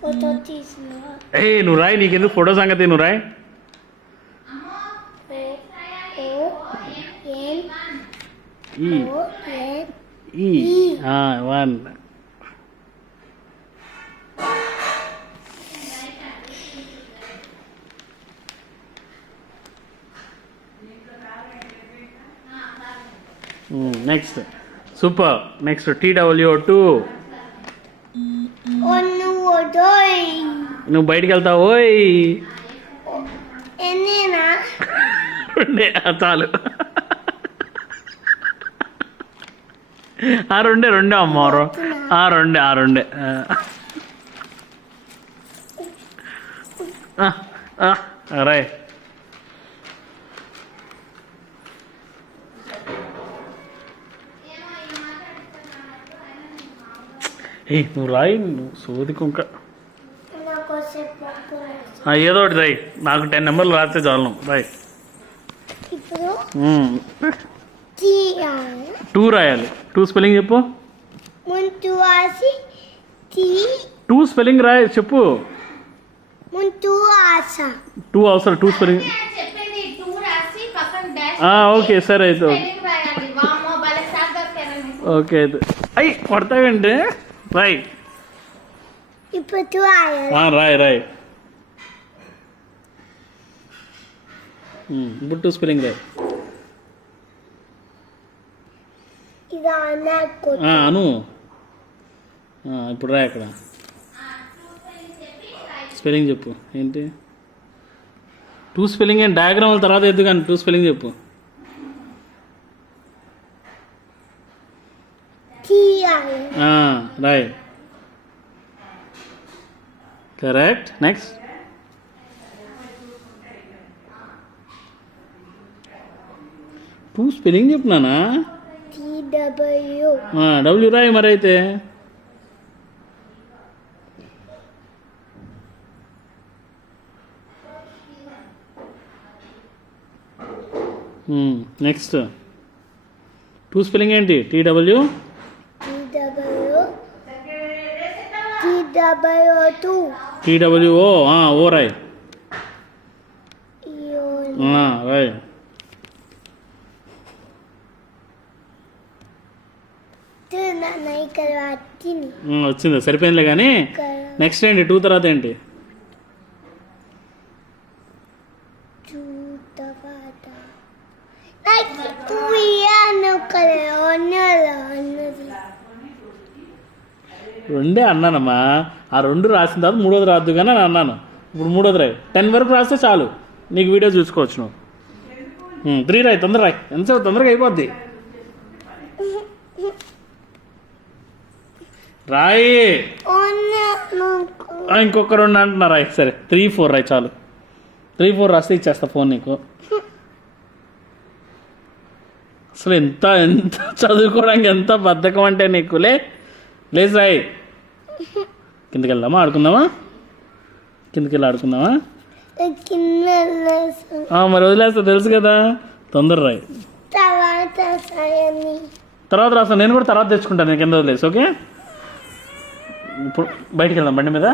Photo తీసిన నువ్వు రాయి, నీకెందుకు ఫోటో సంగతి, నువ్వు రాయి. One. Next super. Next TWO2. నువ్వు బయటికి వెళ్తావు. ఓయ్ రెండే చాలు. రెండే అమ్మ, రెండే. రాయ్. నువ్వు రాయి, నువ్వు సోది కుంక. ఏదో ఒకటి రాయి, నాకు 10 నెంబర్లు రాస్తే చాలు. రాయి. 2 రాయాలి. 2 స్పెల్లింగ్ చెప్పు. 2 స్పెల్లింగ్ రాయి చెప్పు. 2 అవసరం. 2 స్పెల్లింగ్. ఓకే సరే అయితే. ఓకే అయితే. కొడతావండి. రాయ్. రాయ్. ఇప్పుడు 2 స్పెల్లింగ్ రాయ్. అను. ఇప్పుడు రాయ్ అక్కడ. స్పెల్లింగ్ చెప్పు. ఏంటి 2 స్పెల్లింగ్? ఏంటి డయాగ్రామ్ తర్వాత ఎద్దు కానీ 2 స్పెల్లింగ్ చెప్పు. రాయ్. కరెక్ట్. నెక్స్ట్. టూ స్పెల్లింగ్ చెప్తున్నానా? డబ్ల్యూ రాయ్ మరి అయితే. నెక్స్ట్ 2 స్పెల్లింగ్ ఏంటి? TW. TWO. ఓ రాయ్. రాయ్. వచ్చిందా? సరిపోయిందిలే కానీ నెక్స్ట్ ఏంటి? 2 తర్వాత ఏంటి? రెండే అన్నానమ్మా. ఆ 2 రాసిన తర్వాత 3వది రాద్దు కానీ అని అన్నాను. ఇప్పుడు 3వది రాయి. 10 వరకు రాస్తే చాలు, నీకు వీడియో చూసుకోవచ్చు నువ్వు. 3 రాయి. తొందర రాయి. ఎంతసేపు? తొందరగా అయిపోద్ది. రాయి. ఇంకొక 2 అంటున్నా. రాయి. సరే 3, 4 రాయి చాలు. 3, 4 రాస్తే ఇచ్చేస్తా ఫోన్ నీకు. అసలు ఎంత చదువుకోవడానికి ఎంత బద్ధకం అంటే నీకు. లేచి రాయి. కిందకి వెళ్దామా? ఆడుకుందామా? కిందకి వెళ్ళి ఆడుకుందామా? మరి వదిలేస్తా తెలుసు కదా. తొందర రాయి. తర్వాత రాస్తా. నేను కూడా తర్వాత తెచ్చుకుంటాను కింద వదిలేసి. ఓకే. ఇప్పుడు బయటికి వెళ్దాం బండి మీద.